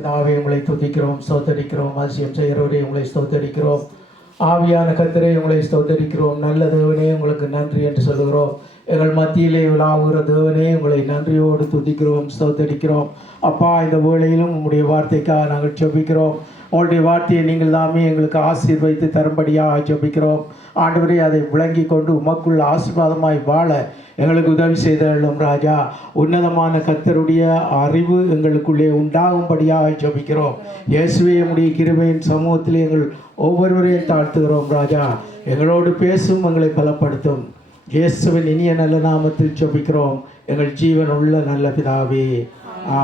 பிதாவே உங்களை துதிக்கிறோம், ஸ்தோத்தரிக்கிறோம். அதிசயம் செய்கிறவரே உங்களை ஸ்தோத்தரிக்கிறோம். ஆவியான கர்த்தரே உங்களை ஸ்தோத்தரிக்கிறோம். நல்ல தேவனே உங்களுக்கு நன்றி என்று சொல்லுகிறோம். எங்கள் மத்தியிலே விழாவுகிற தேவனே உங்களை நன்றியோடு துதிக்கிறோம், ஸ்தோத்தரிக்கிறோம். அப்பா, இந்த வேளையிலும் உங்களுடைய வார்த்தைக்காக நாங்கள் ஜெபிக்கிறோம். உங்களுடைய வார்த்தையை நீங்கள் தாமே எங்களுக்கு ஆசீர்வதித்து தரும்படியாக ஜெபிக்கிறோம். ஆண்டவரே, அதை விளங்கி கொண்டு உமக்குள்ள ஆசீர்வாதமாய் வாழ எங்களுக்கு உதவி செய்தள்ளும் ராஜா. உன்னதமான கர்த்தருடைய அறிவு எங்களுக்குள்ளே உண்டாகும்படியாக ஜெபிக்கிறோம். இயேசுவே, நம்முடைய கிருபையின் சமூகத்திலே எங்கள் ஒவ்வொருவரையும் தாழ்த்துகிறோம் ராஜா. எங்களோடு பேசும், எங்களை பலப்படுத்தும். இயேசுவின் இனிய நல்ல நாமத்தில் ஜெபிக்கிறோம் எங்கள் ஜீவன் உள்ள நல்ல பிதாவே.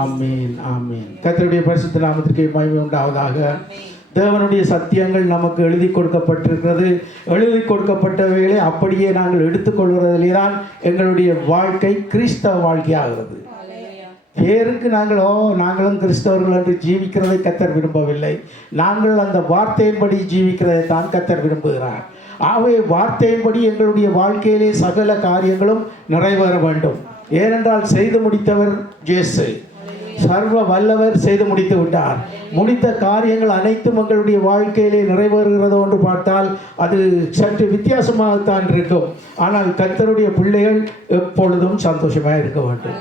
ஆமீன், ஆமீன். கர்த்தருடைய பரிசுத்த நாமத்திற்கு மகிமை உண்டாவதாக. தேவனுடைய சத்தியங்கள் நமக்கு எழுதி கொடுக்கப்பட்டிருக்கிறது. எழுதி கொடுக்கப்பட்டவைகளை அப்படியே நாங்கள் எடுத்துக்கொள்கிறதிலே தான் எங்களுடைய வாழ்க்கை கிறிஸ்தவ வாழ்க்கையாகிறது. பேருக்கு நாங்களும் கிறிஸ்தவர்கள் என்று ஜீவிக்கிறதை கர்த்தர் விரும்பவில்லை. நாங்கள் அந்த வார்த்தையின்படி ஜீவிக்கிறதை தான் கர்த்தர் விரும்புகிறார். ஆகவே வார்த்தையின்படி எங்களுடைய வாழ்க்கையிலே சகல காரியங்களும் நிறைவேற வேண்டும். ஏனென்றால் செய்து முடித்தவர் இயேசு, சர்வ வல்லவர் செய்து முடித்து விட்டார். முடித்த காரியங்கள் அனைத்தும் எங்களுடைய வாழ்க்கையிலே நிறைவேறுகிறதோ என்று பார்த்தால் அது சற்று வித்தியாசமாகத்தான் இருக்கும். ஆனால் கர்த்தருடைய பிள்ளைகள் எப்பொழுதும் சந்தோஷமாக இருக்க வேண்டும்.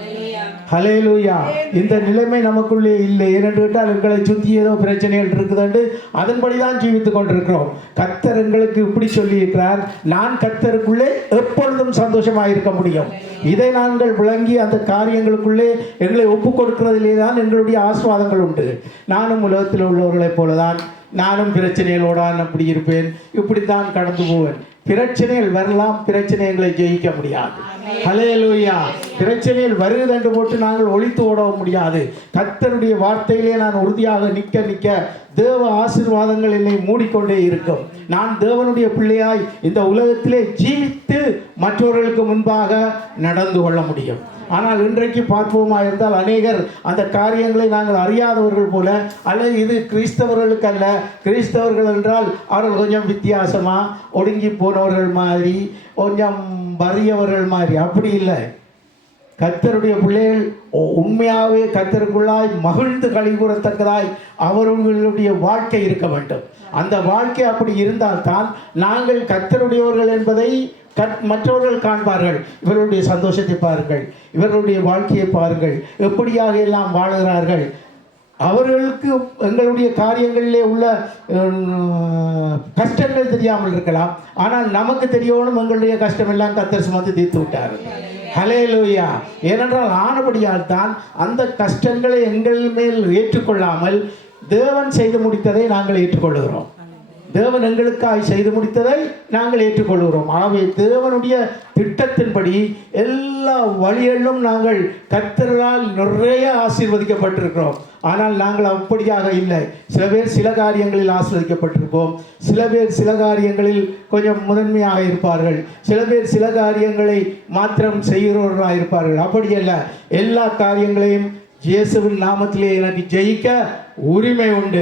ஹல்லேலூயா. இந்த நிலைமை நமக்குள்ளே இல்லை. ஏனென்று கேட்டால் எங்களை சுற்றி ஏதோ பிரச்சனைகள் இருக்குதுண்டு அதன்படி தான் ஜீவித்து கொண்டிருக்கிறோம். கர்த்தர் எங்களுக்கு இப்படி சொல்லியிருக்கிறார், நான் கர்த்தருக்குள்ளே எப்பொழுதும் சந்தோஷமாக இருக்க முடியும். இதை நாங்கள் விளங்கி அந்த காரியங்களுக்குள்ளே எங்களை ஒப்புக் கொடுக்கிறதிலே தான் எங்களுடைய ஆஸ்வாதங்கள் உண்டு. நானும் உலகத்தில் உள்ளவர்களைப் போலதான், நானும் பிரச்சனைகளோடான் அப்படி இருப்பேன், இப்படித்தான் கடந்து போவேன். பிரச்சனைகள் வரலாம், பிரச்சனைகளை ஜெயிக்க முடியாது. ஹல்லேலூயா. பிரச்சனையில் வருகிறது போட்டு நாங்கள் ஒழித்து ஓடவும் முடியாது. கர்த்தருடைய வார்த்தையிலே நான் உறுதியாக நிற்க தேவ ஆசீர்வாதங்கள் என்னை மூடிக்கொண்டே இருக்கும். நான் தேவனுடைய பிள்ளையாய் இந்த உலகத்திலே ஜீவித்து மற்றவர்களுக்கு முன்பாக நடந்து கொள்ள முடியும். ஆனால் இன்றைக்கு பார்ப்போமா இருந்தால் அநேகர் அந்த காரியங்களை நாங்கள் அறியாதவர்கள் போல, அல்லது இது கிறிஸ்தவர்களுக்கு அல்ல, கிறிஸ்தவர்கள் என்றால் அவர்கள் கொஞ்சம் வித்தியாசமாக ஒடுங்கி போனவர்கள் மாதிரி, கொஞ்சம் வறியவர்கள் மாதிரி. அப்படி இல்லை. கர்த்தருடைய பிள்ளைகள் உண்மையாகவே கர்த்தருக்குள்ளாய் மகிழ்ந்து கழிவுறத்தக்கதாய் அவர்களுடைய வாழ்க்கை இருக்க வேண்டும். அந்த வாழ்க்கை அப்படி இருந்தால்தான் நாங்கள் கர்த்தருடையவர்கள் என்பதை மற்றவர்கள் காண்பார்கள். இவர்களுடைய சந்தோஷத்தை பாருங்கள், இவர்களுடைய வாழ்க்கையை பாருங்கள், எப்படியாக எல்லாம் வாழுகிறார்கள். அவர்களுக்கு எங்களுடைய காரியங்களிலே உள்ள கஷ்டங்கள் தெரியாமல் இருக்கலாம், ஆனால் நமக்கு தெரியணும் எங்களுடைய கஷ்டமெல்லாம் கர்த்தர் சுமந்து தீர்த்து விட்டார். ஹல்லேலூயா. ஏனென்றால் ஆனபடியால் தான் அந்த கஷ்டங்களை எங்கள் மேல் ஏற்றுக்கொள்ளாமல் தேவன் செய்து முடித்ததை நாங்கள் ஏற்றுக்கொள்கிறோம். தேவன் எங்களுக்காய் செய்து முடித்ததை நாங்கள் ஏற்றுக்கொள்கிறோம். ஆகவே தேவனுடைய திட்டத்தின்படி எல்லா வழிகளிலும் நாங்கள் கர்த்தரால் நிறைய ஆசீர்வதிக்கப்பட்டிருக்கிறோம். ஆனால் நாங்கள் அப்படியாக இல்லை. சில பேர் சில காரியங்களில் ஆசீர்வதிக்கப்பட்டிருப்போம், சில பேர் சில காரியங்களில் கொஞ்சம் முதன்மையாக இருப்பார்கள், சில பேர் சில காரியங்களை மாத்திரம் செய்கிறவர்களாக இருப்பார்கள். அப்படியல்ல, எல்லா காரியங்களையும் இயேசுவின் நாமத்திலே எனக்கு ஜெயிக்க உரிமை உண்டு,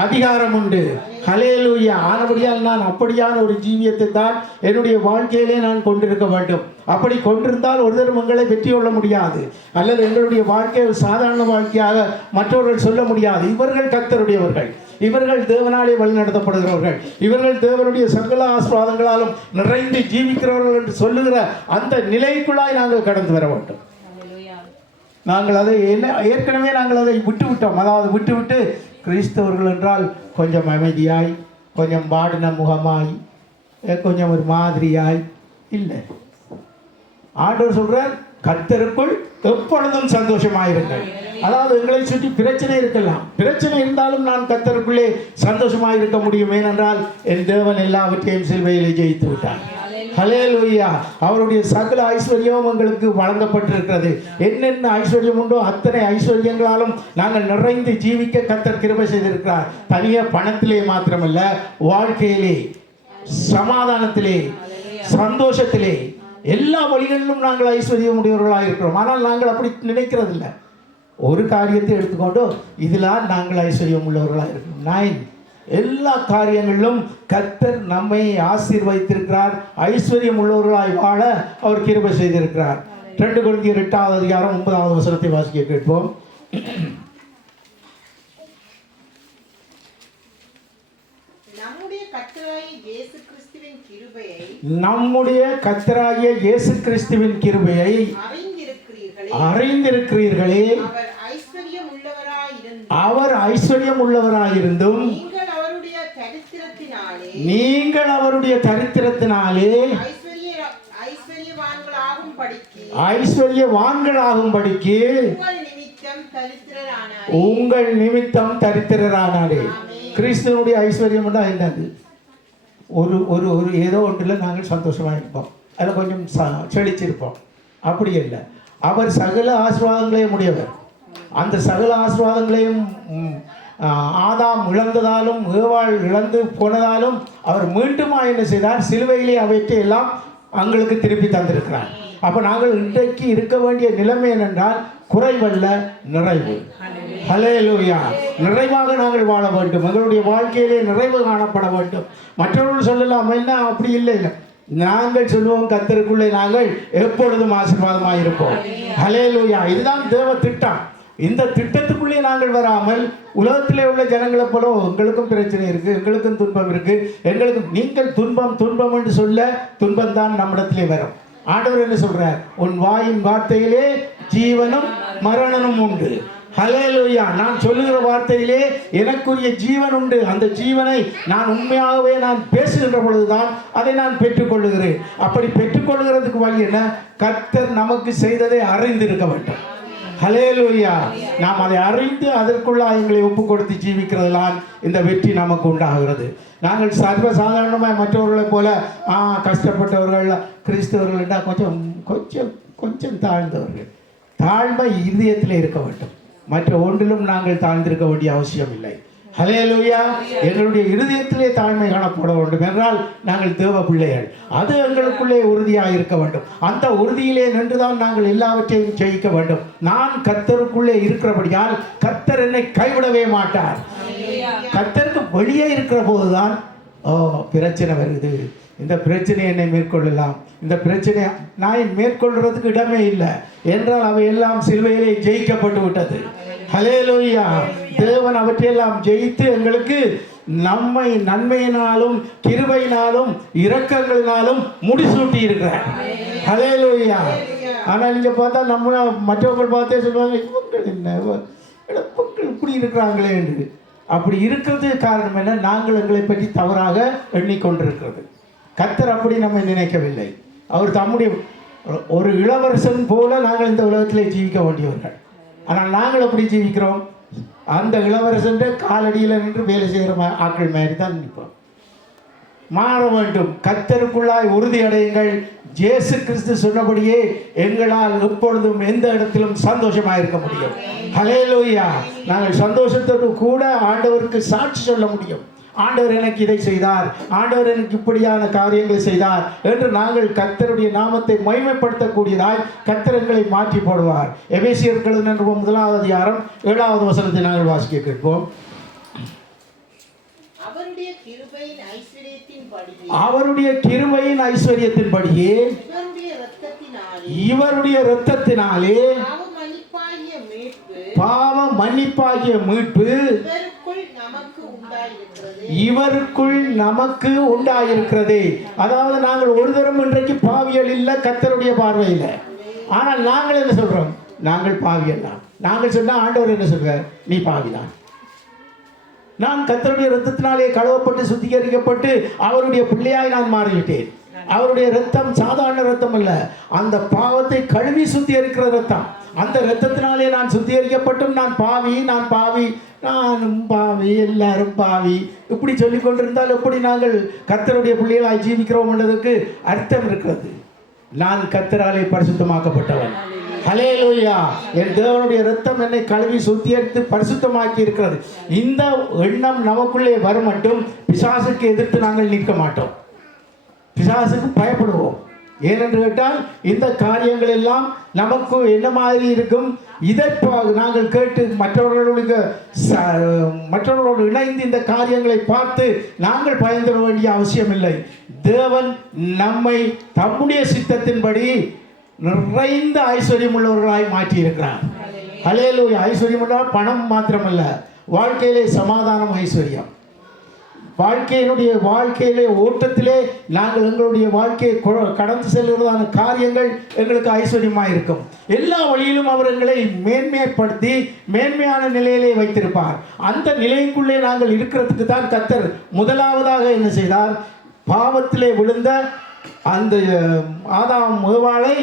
அதிகாரம் உண்டு. ஹல்லேலூயா. ஆனபடியால் நான் அப்படியான ஒரு ஜீவியத்தை தான் என்னுடைய வாழ்க்கையிலே நான் கொண்டிருக்க வேண்டும். அப்படி கொண்டிருந்தால் ஒருத்தரும் எங்களை வெற்றி கொள்ள முடியாது, அல்லது எங்களுடைய வாழ்க்கை சாதாரண வாழ்க்கையாக மற்றவர்கள் சொல்ல முடியாது. இவர்கள் கர்த்தருடையவர்கள், இவர்கள் தேவனாலே வழிநடத்தப்படுகிறவர்கள், இவர்கள் தேவனுடைய சகல ஆசீர்வாதங்களாலும் நிறைந்து ஜீவிக்கிறவர்கள் என்று சொல்லுகிற அந்த நிலைக்குள்ளாய் நாங்கள் கடந்து வர வேண்டும். நாங்கள் அதை ஏற்கனவே நாங்கள் அதை விட்டுவிட்டோம். அதாவது விட்டுவிட்டு கிறிஸ்தவர்கள் என்றால் கொஞ்சம் அமைதியாய், கொஞ்சம் பாடின முகமாய், கொஞ்சம் ஒரு மாதிரியாய் இல்லை. ஆண்டவர் சொல்றார், கர்த்தருக்குள் எப்பொழுதும் சந்தோஷமாயிருங்கள். அதாவது எங்களை சுற்றி பிரச்சனை இருக்கலாம், பிரச்சனை இருந்தாலும் நான் கர்த்தருக்குள்ளே சந்தோஷமாக இருக்க முடியும். ஏனென்றால் என் தேவன் எல்லாவற்றையும் சிலுவையிலே ஜெயித்து விட்டார். ஹல்லேலூயா. அவருடைய சகல ஐஸ்வர்யமும் எங்களுக்கு வழங்கப்பட்டிருக்கிறது. என்னென்ன ஐஸ்வர்யம் உண்டோ அத்தனை ஐஸ்வர்யங்களாலும் நாங்கள் நிறைந்து ஜீவிக்க கர்த்தர் கிருபை செய்திருக்கிறார். தனிய பணத்திலே மாத்திரமல்ல, வாழ்க்கையிலே, சமாதானத்திலே, சந்தோஷத்திலே, எல்லா வழிகளிலும் நாங்கள் ஐஸ்வர்யம் உடையவர்களாக இருக்கிறோம். ஆனால் நாங்கள் அப்படி நினைக்கிறதில்லை. ஒரு காரியத்தை எடுத்துக்கொண்டு இதில் நாங்கள் ஐஸ்வர்யம் உள்ளவர்களாக இருக்கிறோம். எல்லா காரியங்களிலும் கர்த்தர் நம்மை ஆசீர்வதித்திருக்கிறார். ஐஸ்வர்யம் உள்ளவர்களாய் வாழ அவர் கிருபை செய்திருக்கிறார். 2 கொரிந்தியர் 8 அதிகாரம் 9 வசனத்தை வாசிக்க கேட்போம். நம்முடைய கர்த்தராகிய இயேசு கிறிஸ்துவின் கிருபையை கிருபையை அறிந்திருக்கிறீர்களே. அவர் ஐஸ்வர்யம் உள்ளவராயிருந்தும் நீங்கள் அவருடைய தரித்திரத்தினாலே ஐஸ்வர்யவான்களாகும்படிக்கு உங்கள் நிமித்தம் தரித்திரரானாரே. கிறிஸ்துவனுடைய ஐஸ்வர்யம் என்னது? ஒரு ஒரு ஒரு ஏதோ ஒன்றில் நாங்கள் சந்தோஷமாக இருப்போம், அதில் கொஞ்சம் செழிச்சிருப்போம். அப்படி இல்லை, அவர் சகல ஆசீர்வாதங்களையும் உடையவர். அந்த சகல ஆசீர்வாதங்களையும் ஆதாம் இழந்ததாலும் ஏவாள் இழந்து போனதாலும் அவர் மீண்டும் என்ன செய்தார்? சிலுவையிலே அவற்றை எல்லாம் எங்களுக்கு திருப்பி தந்திருக்கிறார். அப்போ நாங்கள் இன்றைக்கு இருக்க வேண்டிய நிலைமை என்னென்றால் குறைவல்ல, நிறைவு. ஹல்லேலூயா. நிறைவாக நாங்கள் வாழ வேண்டும். எங்களுடைய வாழ்க்கையிலே நிறைவு காணப்பட வேண்டும். மற்றவர்கள் சொல்லலாம், என்ன அப்படி இல்லை. நாங்கள் சொல்லுவோம், கர்த்தருக்குள்ளே நாங்கள் எப்பொழுதும் ஆசீர்வாதமாக இருப்போம். ஹல்லேலூயா. இதுதான் தேவ திட்டம். இந்த திட்டத்துக்குள்ளே நாங்கள் வராமல் உலகத்திலே உள்ள ஜனங்களை போல எங்களுக்கும் பிரச்சனை இருக்குது, எங்களுக்கும் துன்பம் இருக்குது, எங்களுக்கும் நீங்கள் துன்பம் என்று சொல்ல துன்பம் தான் நம்மிடத்திலே வரும். ஆண்டவர் என்ன சொல்றார்? உன் வாயின் வார்த்தையிலே ஜீவனும் மரணமும் உண்டு. ஹல்லேலூயா. நான் சொல்லுகிற வார்த்தையிலே எனக்குரிய ஜீவன் உண்டு. அந்த ஜீவனை நான் உண்மையாகவே நான் பேசுகின்ற பொழுதுதான் அதை நான் பெற்றுக்கொள்ளுகிறேன். அப்படி பெற்றுக்கொள்ளுகிறதுக்கு வழி என்ன? கர்த்தர் நமக்கு செய்ததை அறிந்திருக்க வேண்டும். ஹல்லேலூயா. நாம் அதை அறிந்து அதற்குள்ள எங்களை ஒப்பு கொடுத்து ஜீவிக்கிறதுலாம் இந்த வெற்றி நமக்கு உண்டாகிறது. நாங்கள் சர்வசாதாரணமாக மற்றவர்களைப் போல கஷ்டப்பட்டவர்கள் கிறிஸ்தவர்கள் என்றால் கொஞ்சம் கொஞ்சம் கொஞ்சம் தாழ்ந்தவர்கள். தாழ்மை இதயத்தில் இருக்க வேண்டும். மற்ற ஒன்றிலும் நாங்கள் தாழ்ந்திருக்க வேண்டிய அவசியம் இல்லை. ஹல்லேலூயா. எங்களுடைய இருதயத்திலே தாழ்மை காணப்பட வேண்டும் என்றால் நாங்கள் தேவ பிள்ளைகள். அது எங்களுக்குள்ளே உறுதியாக இருக்க வேண்டும். அந்த உறுதியிலே நின்றுதான் நாங்கள் எல்லாவற்றையும் ஜெயிக்க வேண்டும். நான் கர்த்தருக்குள்ளே இருக்கிறபடியால் கர்த்தர் என்னை கைவிடவே மாட்டார். கர்த்தருக்கு வெளியே இருக்கிற போதுதான் பிரச்சனை வருது. இந்த பிரச்சனை என்னை மேற்கொள்ளலாம், இந்த பிரச்சனை நான் மேற்கொள்றதுக்கு இடமே இல்லை என்றால் அவை எல்லாம் சிலுவையிலே ஜெயிக்கப்பட்டு விட்டது. ஹல்லேலூயா. தேவன் அவற்றையெல்லாம் ஜெயித்து எங்களுக்கு நம்மை நன்மையினாலும் கிருபையினாலும் இரக்கங்களினாலும் முடிசூட்டி இருக்கிறார். ஹல்லேலூயா. ஆனால் இங்கே பார்த்தா நம்ம மற்றவர்கள் பார்த்தே சொல்லுவாங்க, இவங்க என்ன இப்படி இருக்கிறாங்களே என்று. அப்படி இருக்கிறதுக்கு காரணம் என்ன? நாங்கள் எங்களை பற்றி தவறாக எண்ணிக்கொண்டிருக்கிறது. கர்த்தர் அப்படி நம்ம நினைக்கவில்லை. அவர் தம்முடைய ஒரு இளவரசன் போல நாங்கள் இந்த உலகத்திலே ஜீவிக்க வேண்டியவர்கள். ஆனால் நாங்கள் எப்படி ஜீவிக்கிறோம்? அந்த இளவரசன் காலடியில் நின்று வேலை செய்கிற ஆட்கள் மாதிரி தான் நிற்போம். மாற வேண்டும். கர்த்தருக்குள்ளாய் உறுதி அடையுங்கள். இயேசு கிறிஸ்து சொன்னபடியே எங்களால் எப்பொழுதும் எந்த இடத்திலும் சந்தோஷமாக இருக்க முடியும். ஹல்லேலூயா. நாங்கள் சந்தோஷத்தோடு கூட ஆண்டவருக்கு சாட்சி சொல்ல முடியும். ஆண்டவர் எனக்கு இதை செய்தார், ஆண்டவர் எனக்கு இப்படியான காரியங்களை செய்தார் என்று நாங்கள் கர்த்தருடைய நாமத்தை மகிமைப்படுத்தக்கூடியதாய் கர்த்தர் எங்களை மாற்றி போடுவார். எபேசியர்கள் 1 அதிகாரம் 7வது வசனத்தை நாங்கள் வாசிக்க கேட்போம். அவருடைய கிருபையின் ஐஸ்வர்யத்தின்படியே இவருடைய இரத்தத்தினாலே பாவ மன்னிப்பாகிய மீட்பு இவருக்குள் நமக்கு உண்டாயிருக்கிறது. அதாவது நாங்கள் ஒரு தரம் இன்றைக்கு பாவியல் இல்லை கர்த்தருடைய பார்வையில். ஆனால் நாங்கள் என்ன சொல்றோம்? நாங்கள் பாவியல் தான். நாங்கள் சொன்னால் ஆண்டவர் என்ன சொல்றார்? நீ பாவிதான். நான் கர்த்தருடைய இரத்தத்தினாலே கழுவப்பட்டு சுத்திகரிக்கப்பட்டு அவருடைய பிள்ளையாய் நான் மாறிவிட்டேன். அவருடைய இரத்தம் சாதாரண இரத்தம் அல்ல, அந்த பாவத்தை கழுவி சுத்திகரிக்கிற இரத்தம். அந்த இரத்தத்தினாலே நான் சுத்திகரிக்கப்பட்டும் நான் பாவி, நானும் பாவி, எல்லாரும் பாவி இப்படி சொல்லிக் கொண்டிருந்தால் எப்படி நாங்கள் கர்த்தருடைய பிள்ளைகளாய் ஜீவிக்கிறோம் என்பதற்கு அர்த்தம் இருக்கிறது. நான் கர்த்தராலே பரிசுத்தமாக்கப்பட்டவன். ஹல்லேலூயா. என் தேவனுடைய இரத்தம் என்னை கழுவி சுத்திகரித்து பரிசுத்தமாக்கி இருக்கிறது. இந்த எண்ணம் நமக்குள்ளே வரும் மட்டும் பிசாசுக்கு எதிர்த்து நாங்கள் நிற்க மாட்டோம். பிசாசுக்கு பயப்படுவோம். ஏனென்று கேட்டால் இந்த காரியங்கள் எல்லாம் நமக்கு என்ன மாதிரி இருக்கும்? இதை நாங்கள் கேட்டு மற்றவர்களோடு இணைந்து இந்த காரியங்களை பார்த்து நாங்கள் பயந்துட வேண்டிய அவசியம் இல்லை. தேவன் நம்மை தம்முடைய சித்தத்தின்படி நிறைந்த ஐஸ்வர்யம் உள்ளவர்களாய் மாற்றி இருக்கிறார். ஹல்லேலூயா. ஐஸ்வர்யம் என்றால் பணம் மாத்திரமல்ல, வாழ்க்கையிலே சமாதானம் ஐஸ்வர்யம். வாழ்க்கையிலே ஓட்டத்திலே நாங்கள் எங்களுடைய வாழ்க்கையை கடந்து செல்கிறதான காரியங்கள் எங்களுக்கு ஐஸ்வர்யமாக இருக்கும். எல்லா வழியிலும் அவர் எங்களை மேன்மைப்படுத்தி மேன்மையான நிலையிலே வைத்திருப்பார். அந்த நிலைக்குள்ளே நாங்கள் இருக்கிறதுக்கு தான் கர்த்தர் முதலாவதாக என்ன செய்தார்? பாவத்திலே விழுந்த அந்த ஆதாம் ஏவாளை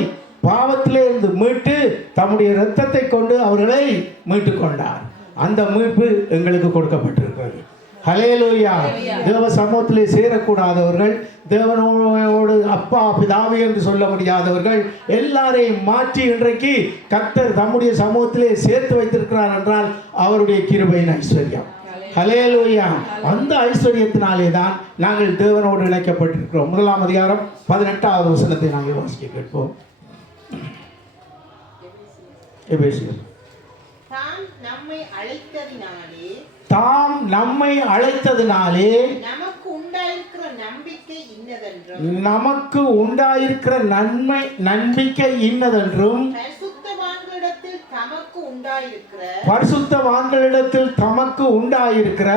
பாவத்திலே இருந்து மீட்டு தம்முடைய இரத்தத்தை கொண்டு அவர்களை மீட்டு கொண்டார். அந்த மீட்பு எங்களுக்கு கொடுக்கப்பட்டிருக்கிறது. ஹல்லேலூயா. தேவ சமூகத்திலே சேரக்கூடாதவர்கள், தேவனோடு அப்பா பிதாவே என்று சொல்ல முடியாதவர்கள் எல்லாரையும் மாற்றி இன்றைக்கு கர்த்தர் தம்முடைய சமூகத்திலே சேர்த்து வைத்திருக்கிறார் என்றால் அவருடைய கிருபையின் ஐஸ்வர்யம். ஹல்லேலூயா. அந்த ஐஸ்வர்யத்தினாலே தான் நாங்கள் தேவனோடு இணைக்கப்பட்டிருக்கிறோம். 1ஆம் அதிகாரம் 18வது வசனத்தை நாங்கள் வாசிக்க கேட்போம். எபேசியர். தாம் நம்மை அழைத்ததினாலே நமக்கு உண்டாயிருக்கிற நம்பிக்கை இன்னதென்றும் பரிசுத்தவான்களிடத்தில் தமக்கு உண்டாயிருக்கிற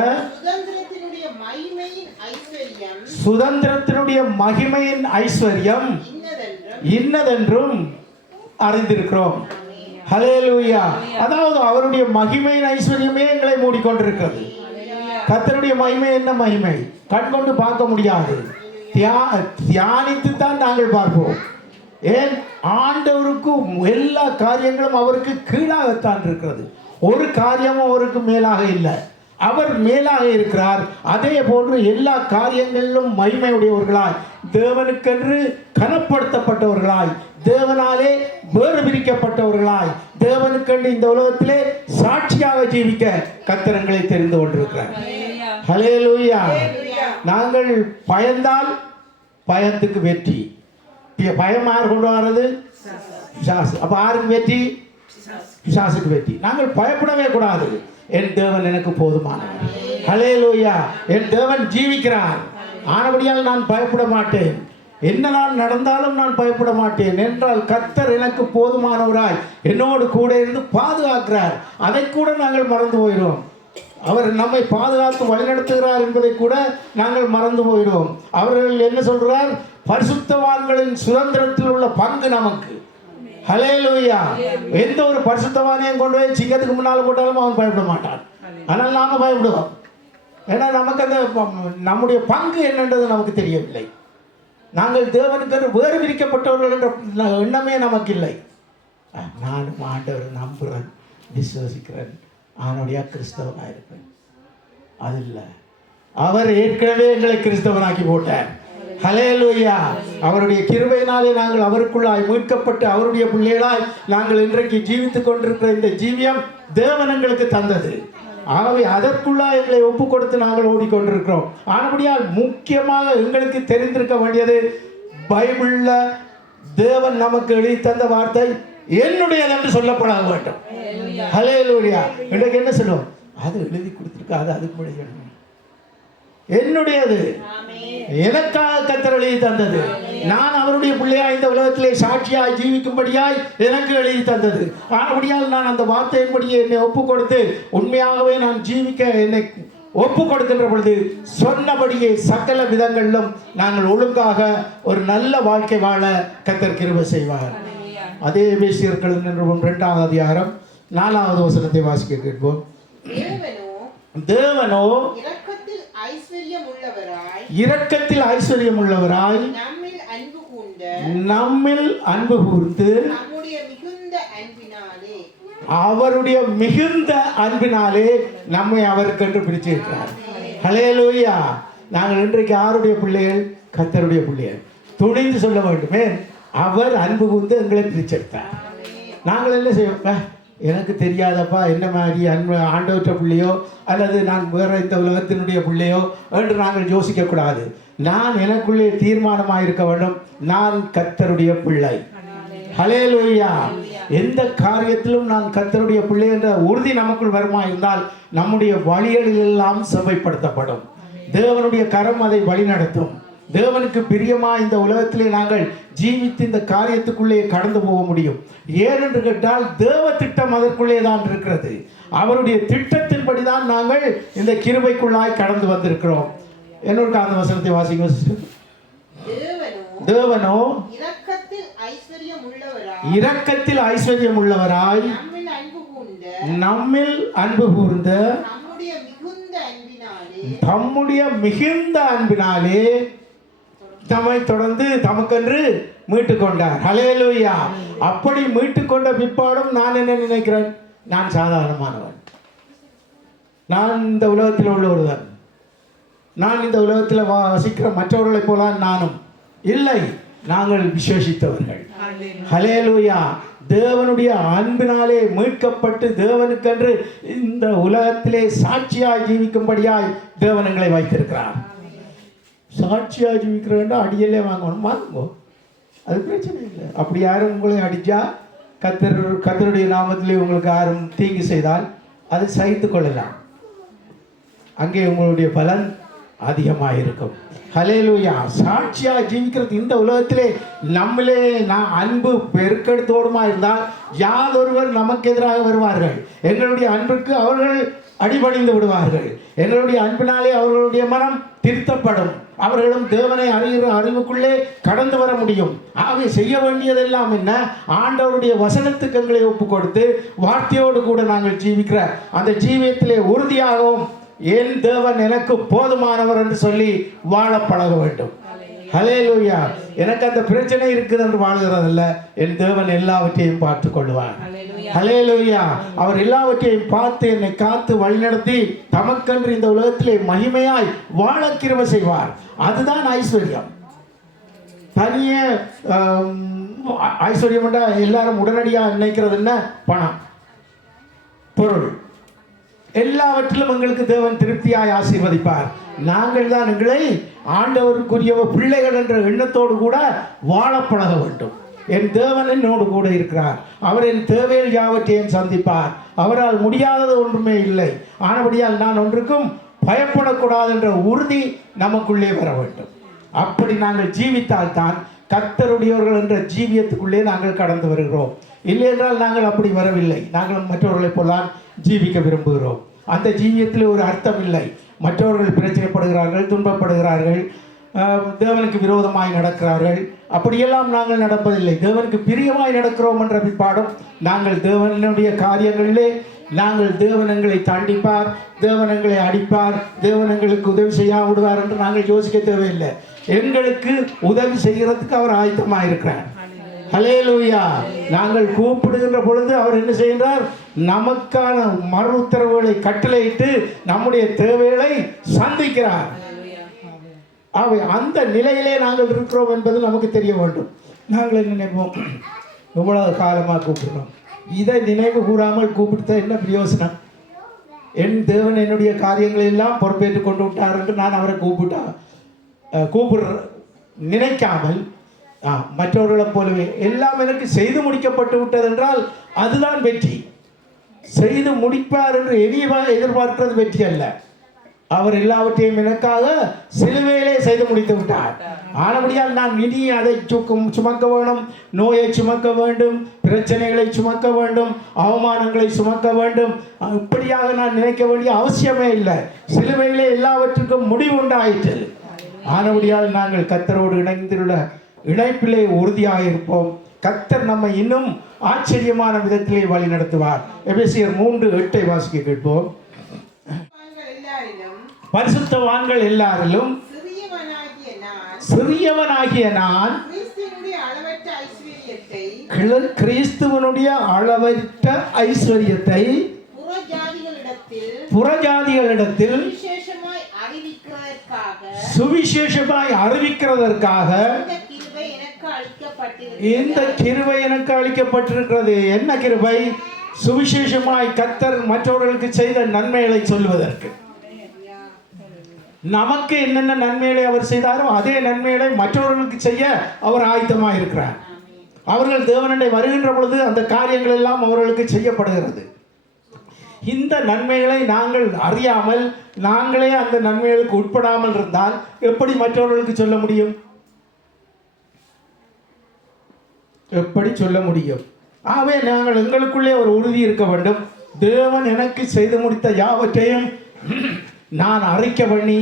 சுதந்திரத்தினுடைய மகிமையின் ஐஸ்வர்யம் இன்னதென்றும் அறிந்திருக்கிறோம். ஹல்லேலூயா. அதாவது அவருடைய மகிமையின் ஐஸ்வர்யமே எங்களை மூடிக்கொண்டிருக்கிறது. கர்த்தருடைய மகிமை என்ன மகிமை? கண் கொண்டு பார்க்க முடியாது, தியானித்து தான் நாங்கள் பார்ப்போம். ஏன்? ஆண்டவருக்கு எல்லா காரியங்களும் அவருக்கு கீழாகத்தான் இருக்கிறது. ஒரு காரியமும் அவருக்கு மேலாக இல்லை. அவர் மேலாக இருக்கிறார். அதே போன்று எல்லா காரியங்களிலும் மகிமையுடையவர்களாய், தேவனுக்கென்று கனப்படுத்தப்பட்டவர்களாய், தேவனாலே வேறு பிரிக்கப்பட்டவர்களாய், தேவனுக்கென்று இந்த உலகத்திலே சாட்சியாக ஜீவிக்க கர்த்தரை தெரிந்து கொண்டிருக்கிறார். ஹல்லேலூயா. நாங்கள் பயந்தால் பயத்துக்கு வெற்றி. பயம் யார் கொண்டு வர்றது? பிசாசு. அப்போ யாருக்கு வெற்றி? பிசாசுக்கு வெற்றி. நாங்கள் பயப்படவே கூடாது. என் தேவன் எனக்கு போதுமானவர். ஹல்லேலூயா. என் தேவன் ஜீவிக்கிறார். ஆனபடியால் நான் பயப்பட மாட்டேன். என்ன நான் நடந்தாலும் நான் பயப்பட மாட்டேன். என்றால் கர்த்தர் எனக்கு போதுமானவராய் என்னோடு கூட இருந்து பாதுகாக்கிறார். அதை கூட நாங்கள் மறந்து போயிடுவோம். அவர் நம்மை பாதுகாத்து வழிநடத்துகிறார் என்பதை கூட நாங்கள் மறந்து போயிடுவோம். அவர்கள் என்ன சொல்கிறார்? பரிசுத்தவான்களின் சுதந்திரத்தில் உள்ள பங்கு நமக்கு. ஹல்லேலூயா. எந்த ஒரு பரிசுத்தவானையும் கொண்டு போய் சிங்கத்துக்கு முன்னால் போட்டாலும் அவன் பயப்பட மாட்டான். ஆனால் நாங்கள் பயப்படுவோம். ஏன்னா நமக்கு அந்த நம்முடைய பங்கு என்னன்றது நமக்கு தெரியவில்லை. நாங்கள் தேவனுக்கு வேறு பிரிக்கப்பட்டவர்கள் என்ற எண்ணமே நமக்கு இல்லை. நானும் ஆண்டவர் நம்புகிறேன், விசுவசிக்கிறேன், அவனுடைய கிறிஸ்தவனாக இருப்பேன். அது இல்லை. அவர் ஏற்கனவே எங்களை கிறிஸ்தவனாக்கி போட்டார். ஹல்லேலூயா. அவருடைய கிருபையினாலே நாங்கள் அவருக்குள்ளாய் மீட்கப்பட்டு அவருடைய பிள்ளைகளாய் நாங்கள் இன்றைக்கு ஜீவித்துக் கொண்டிருக்கிற இந்த ஜீவியம் தேவன் எங்களுக்கு தந்தது. ஆகவே அதற்குள்ளாக எங்களை ஒப்பு கொடுத்து நாங்கள் ஓடிக்கொண்டிருக்கிறோம். ஆனபடியால் முக்கியமாக எங்களுக்கு தெரிந்திருக்க வேண்டியது, பைபிளில் தேவன் நமக்கு எழுதி தந்த வார்த்தை என்னுடையது என்று சொல்லப்பட வேண்டும். ஹல்லேலூயா. இன்றைக்கு என்ன சொல்லுவோம்? அது எழுதி கொடுத்துருக்காது, அதுக்கு முடியும் என்னுடையது, எனக்காக கர்த்தர் எழுதி தந்தது. நான் அவருடைய பிள்ளையாய் இந்த உலகத்திலே சாட்சியாய் ஜீவிக்கும்படியாய் எனக்கு எழுதி தந்தது. ஆனபடியால் நான் அந்த வார்த்தையின்படியே என்னை ஒப்பு கொடுத்து உண்மையாகவே நான் ஜீவிக்க என்னை ஒப்பு கொடுக்கின்ற பொழுது சொன்னபடியே சகல விதங்களிலும் நாங்கள் ஒழுங்காக ஒரு நல்ல வாழ்க்கை வாழ கர்த்தர் கிருபை செய்வார். அதே எபேசியர் 2ஆம் அதிகாரம் 4வது வசனத்தை வாசிக்க கேட்போம். தேவனோ இரக்கத்தில் ஐஸ்வர்யம் உள்ளவராய் நம்மில் அன்பு கூர்ந்து அவருடைய மிகுந்த அன்பினாலே நம்மை அவருக்கென்று பிடிச்சிருக்கிறார். ஹல்லேலூயா. நாங்கள் இன்றைக்கு யாருடைய பிள்ளைகள்? கர்த்தருடைய பிள்ளைகள். துணிந்து சொல்ல வேண்டுமே, அவர் அன்பு கூர்ந்து எங்களை பிரிச்செடுத்தார். நாங்கள் என்ன செய்வோம்? எனக்கு தெரியாதப்பா, என்ன மாதிரி அன்பு ஆண்டவற்ற பிள்ளையோ அல்லது நான் வேறு இந்த உலகத்தினுடைய பிள்ளையோ என்று நாங்கள் யோசிக்கக்கூடாது. நான் எனக்குள்ளே தீர்மானமாக இருக்க வேண்டும், நான் கர்த்தருடைய பிள்ளை. ஹல்லேலூயா. எந்த காரியத்திலும் நான் கர்த்தருடைய பிள்ளை என்ற உறுதி நமக்குள் வருமா இருந்தால் நம்முடைய வழிகளிலெல்லாம் செவ்வைப்படுத்தப்படும். தேவனுடைய கரம் அதை வழிநடத்தும். தேவனுக்கு பிரியமாக இந்த உலகத்திலே நாங்கள் ஜீவித்து இந்த காரியத்துக்குள்ளே கடந்து போக முடியும். ஏனென்று கேட்டால் தேவ திட்டம் அதற்குள்ளே தான் இருக்கிறது. அவருடைய திட்டத்தின்படி தான் நாங்கள் இந்த கிருபைக்குள்ளாய் கடந்து வந்திருக்கிறோம். என்னோட அந்த வசனத்தை வாசிங்க sister. தேவனோ இரக்கத்தில் ஐஸ்வர்யம் உள்ளவராய் நம்மில் அன்பு கூர்ந்த தம்முடைய மிகுந்த அன்பினாலே தம்மை தொடர்ந்து தமக்கென்று மீட்டு கொண்டார். ஹல்லேலூயா. அப்படி மீட்டு கொண்ட பிற்பாடும் நான் என்ன நினைக்கிறேன், நான் சாதாரணமானவன், நான் இந்த உலகத்தில் உள்ளவர்தான், நான் இந்த உலகத்தில் வசிக்கிற மற்றவர்களைப் போல நானும் இல்லை, நாங்கள் விசேஷித்தவர்கள். ஹல்லேலூயா. தேவனுடைய அன்பினாலே மீட்கப்பட்டு தேவனுக்கென்று இந்த உலகத்திலே சாட்சியாய் ஜீவிக்கும்படியாய் தேவன் எங்களை வைத்திருக்கிறார். சாட்சியாக ஜீவிக்கிறேன் அடியலே வாங்கணும், வாங்குங்கோ, அது பிரச்சனை இல்லை. அப்படி யாரும் உங்களை அடித்தா கர்த்தருடைய நாமத்திலே உங்களுக்கு யாரும் தீங்கு செய்தால் அதை சகித்து கொள்ளலாம், அங்கே உங்களுடைய பலன் அதிகமாக இருக்கும். ஹல்லேலூயா. சாட்சியாக ஜீவிக்கிறது இந்த உலகத்திலே நம்மளே நான் அன்பு பெருக்கெடுத்தோடுமா இருந்தால் யாதொருவர் நமக்கு எதிராக வருவார்கள், எங்களுடைய அன்புக்கு அவர்கள் அடிபணிந்து விடுவார்கள், எங்களுடைய அன்பினாலே அவர்களுடைய மனம் திருத்தப்படும், அவர்களும் தேவனை அறிகிற அறிவுக்குள்ளே கடந்து வர முடியும். ஆகவே செய்ய வேண்டியதெல்லாம் என்ன, ஆண்டவருடைய வசனத்துக்கு எங்களை ஒப்பு கொடுத்து வார்த்தையோடு கூட நாங்கள் ஜீவிக்கிற அந்த ஜீவியத்திலே உறுதியாகவும் என் தேவன் எனக்கு போதுமானவர் என்று சொல்லி வாழ பழக வேண்டும். ஹல்லேலூயா. எனக்கு அந்த பிரச்சனை இருக்குது என்று வாழ்கிறதில்ல, என் தேவன் எல்லாவற்றையும் பார்த்து கொள்வார். ஹல்லேலூயா. அவர் எல்லாவற்றையும் பார்த்து என்னை காத்து வழிநடத்தி தமக்கென்று இந்த உலகத்திலே மகிமையாய் வாழ கிருபை செய்வார். அதுதான் ஐஸ்வர்யம். தனியே ஐஸ்வர்யம் எல்லாரும் உடனடியாக நினைக்கிறது என்ன, பணம், பொருள், எல்லாவற்றிலும் எங்களுக்கு தேவன் திருப்தியாய் ஆசீர்வதிப்பார். நாங்கள் தான் எங்களை ஆண்டவருக்குரிய பிள்ளைகள் என்ற எண்ணத்தோடு கூட வாழ பழக வேண்டும். என் தேவன் என்னோடு கூட இருக்கிறார், அவர் என் தேவையில் யாவற்றையும் சந்திப்பார், அவரால் முடியாதது ஒன்றுமே இல்லை, ஆனபடியால் நான் ஒன்றுக்கும் பயப்படக்கூடாது என்ற உறுதி நமக்குள்ளே வர வேண்டும். அப்படி நாங்கள் ஜீவித்தால் தான் கர்த்தருடையவர்கள் என்ற ஜீவியத்துக்குள்ளே நாங்கள் கடந்து வருகிறோம். இல்லை என்றால் நாங்கள் அப்படி வரவில்லை, நாங்கள் மற்றவர்களைப் போலாம் ஜீவிக்க விரும்புகிறோம். அந்த ஜீவியத்தில் ஒரு அர்த்தம் இல்லை. மற்றவர்கள் பிரச்சனைப்படுகிறார்கள், துன்பப்படுகிறார்கள், தேவனுக்கு விரோதமாய் நடக்கிறார்கள், அப்படியெல்லாம் நாங்கள் நடப்பதில்லை. தேவனுக்கு பிரியமாய் நடக்கிறோம் என்ற பிற்பாடும் நாங்கள் தேவனுடைய காரியங்களிலே நாங்கள் தேவனங்களை தண்டிப்பார், தேவனங்களை அடிப்பார், தேவனங்களுக்கு உதவி செய்ய விடுவார் என்று நாங்கள் யோசிக்க தேவையில்லை. எங்களுக்கு உதவி செய்கிறதுக்கு அவர் ஆயத்தமாக இருக்கிறார். ஹல்லேலூயா. நாங்கள் கூப்பிடுகின்ற பொழுது அவர் என்ன செய்கின்றார், நமக்கான மறு உத்தரவுகளை கட்டளையிட்டு நம்முடைய தேவைகளை சந்திக்கிறார். அவை அந்த நிலையிலே நாங்கள் இருக்கிறோம் என்பது நமக்கு தெரிய வேண்டும். நாங்கள் என்ன நினைப்போம், இவ்வளவு காலமாக கூப்பிடுறோம், இதை நினைவு கூறாமல் கூப்பிடுத்த என்ன பிரயோசனம், என் தேவன் என்னுடைய காரியங்களை எல்லாம் பொறுப்பேற்று கொண்டு விட்டார் என்று நான் அவரை கூப்பிடுற நினைக்காமல் மற்றவர்களைப் போலவே எல்லாம் எனக்கு செய்து முடிக்கப்பட்டு விட்டது என்றால் அதுதான் வெற்றி. செய்து முடிப்பார் என்று எதிர்பார்க்கிறது வெற்றி அல்ல. அவர் எல்லாவற்றையும் எனக்காக சிலுவையிலே செய்து முடித்து விட்டார். ஆனபடியால் நான் இனி அதை சுமக்க வேண்டும், நோயை சுமக்க வேண்டும், பிரச்சனைகளை சுமக்க வேண்டும், அவமானங்களை சுமக்க வேண்டும், இப்படியாக நான் நினைக்க வேண்டிய அவசியமே இல்லை. சிலுவையிலே எல்லாவற்றுக்கும் முடிவு உண்டாயிற்று. ஆனபடியால் நாங்கள் கர்த்தரோடு இணைந்துள்ள இணைப்பிலே உறுதியாக இருப்போம். கர்த்தர் நம்மை இன்னும் ஆச்சரியமான விதத்திலே வழி நடத்துவார். எபேசியர் 3:8 வாசிக்க கேட்போம். பரிசுத்தவான்கள் எல்லாரிலும் சிறியவனாகிய நான் கிறிஸ்துவனுடைய அளவற்ற ஐஸ்வர்யத்தை புறஜாதிகளிடத்தில் சுவிசேஷமாய் அறிவிக்கிறதற்காக இந்த கிருபை எனக்கு அளிக்கப்பட்டிருக்கிறது. என்ன கிருபை? சுவிசேஷமாய் கர்த்தர் மற்றவர்களுக்கு செய்த நன்மைகளை சொல்வதற்கு. நமக்கு என்னென்ன நன்மைகளை அவர் செய்தாரோ அதே நன்மைகளை மற்றவர்களுக்கு செய்ய அவர் ஆயத்தமாக இருக்கிறார். அவர்கள் தேவனண்டை வருகின்ற பொழுது அந்த காரியங்கள் எல்லாம் அவர்களுக்கு செய்யப்படுகிறது. இந்த நன்மைகளை நாங்கள் அறியாமல் நாங்களே அந்த நன்மைகளுக்கு உட்படாமல் இருந்தால் எப்படி மற்றவர்களுக்கு சொல்ல முடியும்? எப்படி சொல்ல முடியும்? ஆகவே நாங்கள் எங்களுக்குள்ளே ஒரு உறுதி இருக்க வேண்டும். தேவன் எனக்கு செய்து முடித்த யாவற்றையும் நான் அறிக்கை பண்ணி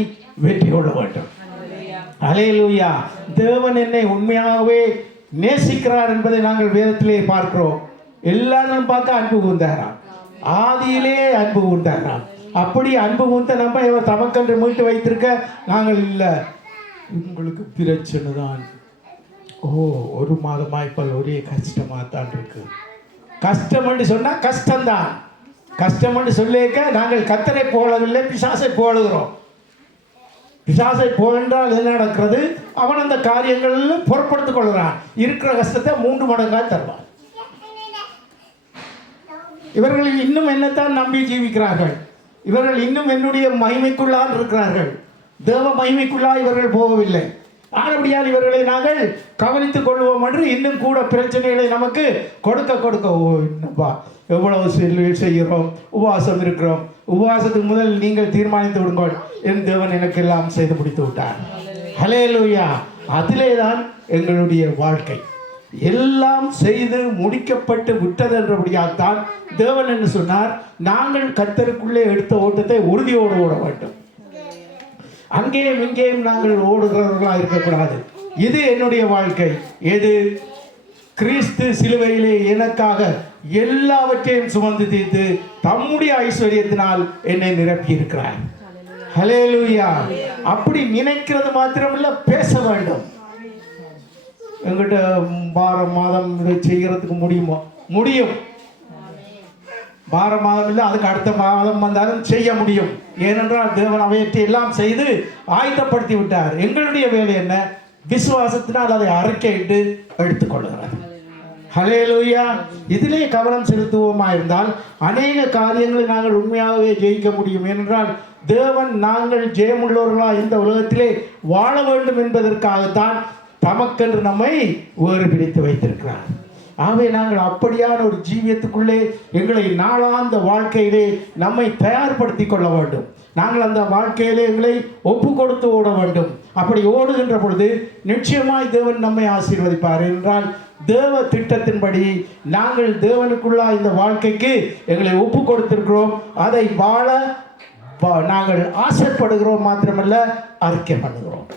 வெற்றி கொள்ள வேண்டும். ஹல்லேலூயா. தேவன் என்னை உண்மையாகவே நேசிக்கிறார் என்பதை நாங்கள் வேதத்திலே பார்க்கிறோம். எல்லாரும் பார்க்க அன்பு கூர்ந்தாராம், ஆதியிலே அன்பு கூர்ந்தாராம். அப்படி அன்பு கூர்ந்த நம்ம இவர் தமக்கென்று மீட்டு வைத்திருக்க நாங்கள் இல்லை. உங்களுக்கு பிரச்சனை தான், ஒரு மாதமாக இப்போ ஒரே கஷ்டமாக தான் இருக்கு. கஷ்டம்னு சொன்னால் கஷ்டம்தான். கஷ்டம்னு சொல்லிக்க நாங்கள் கர்த்தரை போலவில்லை, பிசாசை போலுகிறோம். பிசாசை போன்றால் என்ன நடக்கிறது? அவன் அந்த காரியங்களில் பொறுப்படுத்திக் கொள்கிறான். இருக்கிற கஷ்டத்தை 3 மடங்காக தருவான். இவர்கள் இன்னும் என்னத்தான் நம்பி ஜீவிக்கிறார்கள். இவர்கள் இன்னும் என்னுடைய மகிமைக்குள்ளால் இருக்கிறார்கள். தேவ மகிமைக்குள்ளால் இவர்கள் போகவில்லை. ஆனபடியால் இவர்களை நாங்கள் கவனித்துக் கொள்வோம் என்று இன்னும் கூட பிரச்சனைகளை நமக்கு கொடுக்க என்னப்பா எவ்வளவு செய்கிறோம், உபவாசம் இருக்கிறோம். உபவாசத்துக்கு முதல் நீங்கள் தீர்மானித்து விடுங்கள், என் தேவன் எனக்கு எல்லாம் செய்து முடித்து விட்டார். ஹல்லேலூயா. அதிலே தான் எங்களுடைய வாழ்க்கை எல்லாம் செய்து முடிக்கப்பட்டு விட்டது என்றபடியால் தான் தேவன் என்று சொன்னார், நாங்கள் கர்த்தருக்குள்ளே எடுத்த ஓட்டத்தை உறுதியோடு ஓட வேண்டும். அங்கேயும் இங்கேயும் நாங்கள் ஓடுகிறவர்களாக இருக்கக்கூடாது. இது என்னுடைய வாழ்க்கை. எது? கிறிஸ்து சிலுவையிலே எனக்காக எல்லாவற்றையும் சுமந்து தீர்த்து தம்முடைய ஐஸ்வர்யத்தினால் என்னை நிரப்பி இருக்கிறார். ஹல்லேலூயா. அப்படி நினைக்கிறது மாத்திரமல்ல, பேச வேண்டும். எங்கிட்ட வாரம் மாதம் இதை செய்கிறதுக்கு முடியும். வாரம் மாதம் இல்லை, அதுக்கு அடுத்த மாதம் வந்தாலும் செய்ய முடியும். ஏனென்றால் தேவன் அவையற்றை எல்லாம் செய்து ஆயத்தப்படுத்தி விட்டார். எங்களுடைய வேலை என்ன? விசுவாசத்தினால் அதை அறிக்கையிட்டு எடுத்துக்கொள்கிறார். ஹல்லேலூயா. இதிலே கவனம் செலுத்துவோமா இருந்தால் அநேக காரியங்களை நாங்கள் உண்மையாகவே ஜெயிக்க முடியும். ஏனென்றால் தேவன் நாங்கள் ஜெயமுள்ளவர்களாக இந்த உலகத்திலே வாழ வேண்டும் என்பதற்காகத்தான் தமக்கென்று நம்மை வேறு பிடித்து வைத்திருக்கிறார். ஆகவே நாங்கள் அப்படியான ஒரு ஜீவியத்துக்குள்ளே எங்களை நாளாந்த வாழ்க்கையிலே நம்மை தயார்படுத்தி கொள்ள வேண்டும். நாங்கள் அந்த வாழ்க்கையிலே எங்களை ஒப்பு கொடுத்து ஓட வேண்டும். அப்படி ஓடுகின்ற பொழுது நிச்சயமாய் தேவன் நம்மை ஆசீர்வதிப்பார். என்றால் தேவ திட்டத்தின்படி நாங்கள் தேவனுக்குள்ளா இந்த வாழ்க்கைக்கு எங்களை ஒப்பு கொடுத்திருக்கிறோம். அதை வாழ நாங்கள் ஆசைப்படுகிறோம் மாத்திரமல்ல, அறிக்கை பண்ணுகிறோம்.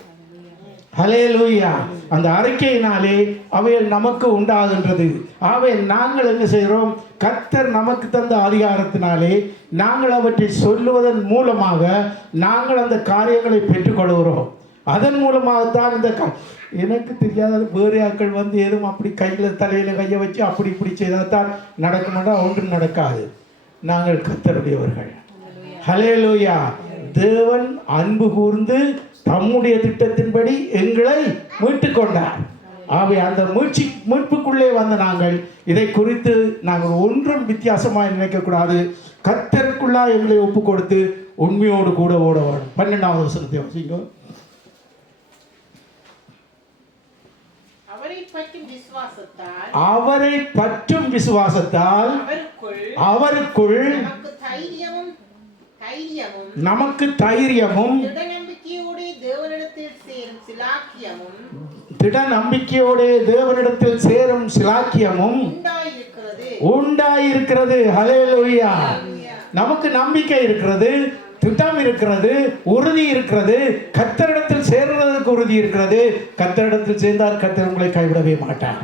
ஹல்லேலூயா. அந்த அறிக்கையினாலே அவைகள் நமக்கு உண்டாகின்றது. ஆகவே நாங்கள் என்ன செய்கிறோம்? கர்த்தர் நமக்கு தந்த அதிகாரத்தினாலே நாங்கள் அவற்றை சொல்லுவதன் மூலமாக நாங்கள் அந்த காரியங்களை பெற்றுக்கொள்கிறோம். அதன் மூலமாகத்தான் இந்த எனக்கு தெரியாத வேறு ஆட்கள் வந்து எதுவும் அப்படி கையில் தலையில் கையை வச்சு அப்படி இப்படி செய்தால் தான் நடக்குமாட்டா, ஒன்றும் நடக்காது. நாங்கள் கர்த்தருடையவர்கள். ஹல்லேலூயா. தேவன் அன்பு கூர்ந்து தம்முடைய திட்டத்தின்படி எங்களை மீட்டுக் கொண்டார். ஆகவே அந்த மீட்புக்குள்ளே வந்த நாங்கள் இதை குறித்து நாங்கள் ஒன்றும் வித்தியாசமாக நினைக்கக்கூடாது. கர்த்தருக்குள்ளா எங்களை ஒப்பு கொடுத்து உண்மையோடு கூட ஓட வேண்டும். 12வது வசனத்தை வாசிங்க. அவரை பற்றும் விசுவாசத்தால் அவருக்குள் நமக்கு தைரியமும் திட நம்பிக்கையோடு தேவனிடத்தில் சேரும் சிலாக்கியமும் உண்டாயிருக்கிறது. ஹல்லேலூயா. நமக்கு நம்பிக்கை இருக்கிறது, திட்டம் இருக்கிறது, உறுதி இருக்கிறது. கர்த்தரிடத்தில் சேர்வதற்கு உறுதி இருக்கிறது. கர்த்தரிடத்தில் சேர்ந்தால் கர்த்தர் உங்களை கைவிடவே மாட்டார்.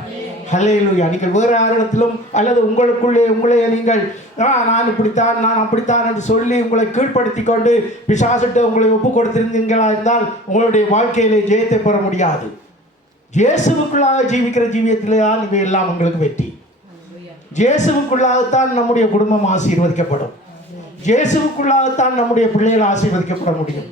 ஹல்லேலூயா. நீங்கள் வேறு யாரிடத்திலும் அல்லது உங்களுக்குள்ளே உங்களே நீங்கள் நான் இப்படித்தான் நான் அப்படித்தான் என்று சொல்லி உங்களை கீழ்ப்படுத்தி கொண்டு பிசாசிட்டு உங்களை ஒப்பு கொடுத்திருந்தீங்களா இருந்தால் உங்களுடைய வாழ்க்கையிலே ஜெயத்தை பெற முடியாது. இயேசுவுக்குள்ளாக ஜீவிக்கிற ஜீவியத்திலே தான் இவை எல்லாம் உங்களுக்கு வெற்றி. இயேசுவுக்குள்ளாகத்தான் நம்முடைய குடும்பம் ஆசீர்வதிக்கப்படும். இயேசுவுக்குள்ளாகத்தான் நம்முடைய பிள்ளைகள் ஆசீர்வதிக்கப்பட முடியும்.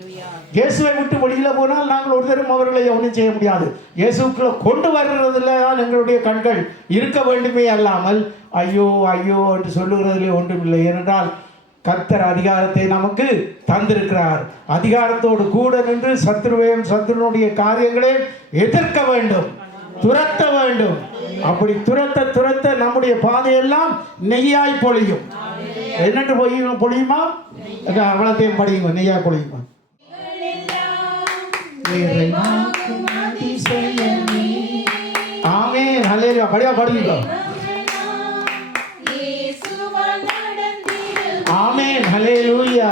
இயேசுவை விட்டு வெளியில் போனால் நாங்கள் ஒருத்தரும் அவர்களை ஒன்றும் செய்ய முடியாது. இயேசுக்குள்ள கொண்டு வர்றதில் தான் எங்களுடைய கண்கள் இருக்க வேண்டுமே அல்லாமல் ஐயோ ஐயோ என்று சொல்லுகிறதிலே ஒன்றும் இல்லை. ஏனென்றால் கர்த்தர் அதிகாரத்தை நமக்கு தந்திருக்கிறார். அதிகாரத்தோடு கூட நின்று சத்துருவையும் சத்துருனுடைய காரியங்களை எதிர்க்க வேண்டும், துரத்த வேண்டும். அப்படி துரத்த நம்முடைய பாதையெல்லாம் நெய்யாய் பொழியும். என்னென்று பொழியுமா? அவ்வளோத்தையும் படியுங்க. நெய்யாய் பொழியுமா? ஆமென். ஹல்லேலூயா. படியா படிங்க. ஆமென். ஹல்லேலூயா.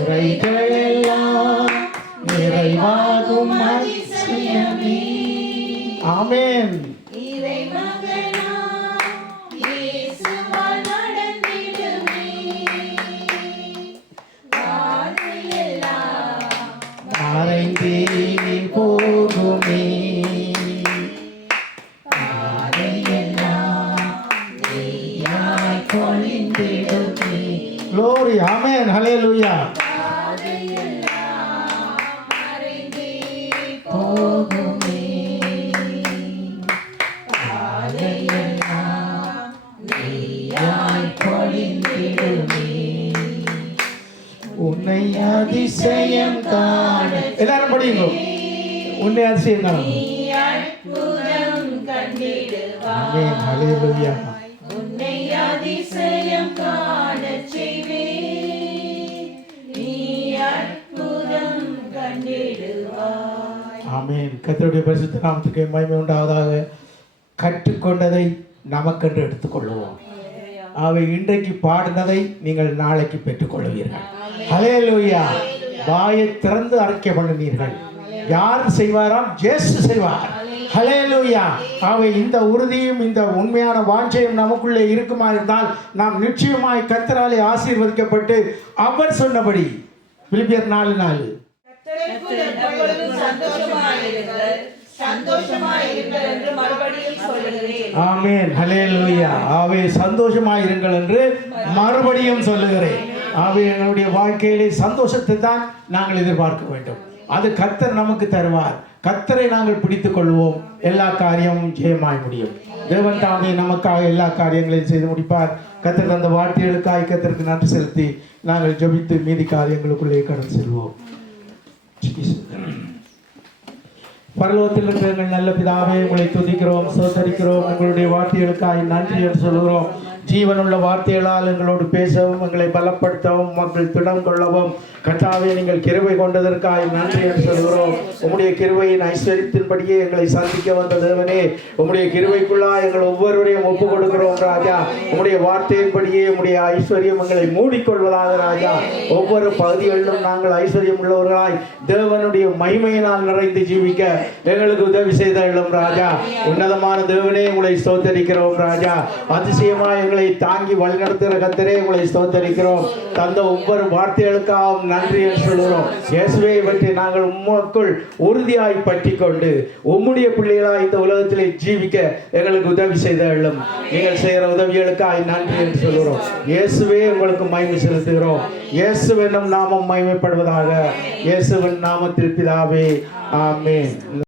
உரைகள் எல்லாம் நிறைவாகும் அதிசயமே. ஆமென். மறைந்தே போகுமே. Glory, amen, hallelujah. போகுமே. உன்னை அதிசயம் காண. எல்லாரும் படியுங்க. உன்னை அதிசயம் காண. ஆமென், ஹalleluya. உன்னை அதிசயம் காணச் செய்வேன், நீ அற்புதம் கண்டிடுவாய். ஆமென். கர்த்தருடைய பரிசுத்த நாமத்துக்கு மகிமை உண்டாவதாக. கற்றுக்கொண்டதை நமக்கென்று எடுத்துக்கொள்வோம். அவை இன்றைக்கு பாடினதை நீங்கள் நாளைக்கு பெற்றுக்கொள்வீர்கள். ஹல்லேலூயா. வாயை திறந்து அறிக்கை பண்ணினீர்கள். யார் செய்வாராம்? இயேசு செய்வார். ஹல்லேலூயா. அவை இந்த உறுதியும் இந்த உண்மையான வாஞ்சையும் நமக்குள்ளே இருக்குமா இருந்தால் நாம் நிச்சயமாய் கர்த்தராலே ஆசீர்வதிக்கப்பட்டு அவர் சொன்னபடி பிலிப்பியர் 4:4 எப்பொழுதும் சந்தோஷமாயிருங்கள், சந்தோஷமாயிருங்கள் என்று மறுபடியும் சொல்லுகிறேன். ஆமென், ஹல்லேலூயா. ஆவே சந்தோஷமாயிருங்கள் என்று மறுபடியும் சொல்லுகிறேன். ஆவே எங்களுடைய வாழ்க்கையிலே சந்தோஷத்தை தான் நாங்கள் எதிர்பார்க்க வேண்டும். அது கர்த்தர் நமக்கு தருவார். கர்த்தரை நாங்கள் பிடித்துக் கொள்வோம். எல்லா காரியமும் ஜெயமாய் முடியும். தேவன் தாமே நமக்காக எல்லா காரியங்களையும் செய்து முடிப்பார். கர்த்தர் அந்த வார்த்தைகளுக்காக கர்த்தருக்கு நன்றி செலுத்தி நாங்கள் ஜெபித்து மீதி காரியங்களுக்குள்ளே கடந்து செல்வோம். பரலோகத்தில் இருக்கிற எங்கள் நல்ல பிதாவே, உங்களை துதிக்கிறோம், ஸ்தோத்தரிக்கிறோம். உங்களுடைய வார்த்தைகளுக்காக நன்றி என்று சொல்கிறோம். ஜீவனுள்ள வார்த்தைகளால் எங்களோடு பேசவும், எங்களை பலப்படுத்தவும், மக்கள் திடம் கொள்ளவும் கர்த்தாவே நீங்கள் கிருபை கொண்டதற்காக நன்றி என்று சொல்கிறோம். உம்முடைய கிருபையின் ஐஸ்வர்யத்தின்படியே எங்களை சந்திக்க வந்த தேவனே, உம்முடைய கிருபைக்குள்ளா எங்கள் ஒவ்வொருவரையும் ஒப்பு கொடுக்கிறோம் ராஜா. உம்முடைய வார்த்தையின்படியே உம்முடைய ஐஸ்வர்யம் எங்களை மூடிக்கொள்வதாக ராஜா. ஒவ்வொரு பகுதிகளிலும் நாங்கள் ஐஸ்வர்யம் உள்ளவர்களாய் தேவனுடைய மகிமையினால் நிறைந்து ஜீவிக்க எங்களுக்கு உதவி செய்தள்ளும் ராஜா. உன்னதமான தேவனே உங்களை ஸ்தோத்தரிக்கிறோம் ராஜா. அதிசயமாக எங்களை தாங்கி வழிநடத்துகிற கர்த்தரே உங்களை ஸ்தோத்தரிக்கிறோம். தந்த ஒவ்வொரு வார்த்தைகளுக்காகவும் நன்றி என்று சொல்கிறோம். இயேசுவை பற்றி நாங்கள் உமக்குள் உறுதியாய் பற்றி கொண்டு உம்முடைய பிள்ளைகளாய் இந்த உலகத்திலே ஜீவிக்க எங்களுக்கு உதவி செய்தள்ளும். நீங்கள் செய்கிற உதவிகளுக்காக நன்றி என்று சொல்கிறோம். இயேசுவே உங்களுக்கு மகிமை செலுத்துகிறோம். இயேசுவின் நாமம் மகிமைப்படுவதாக. இயேசுவின் நாமத்தில் பிதாவே, ஆமென்.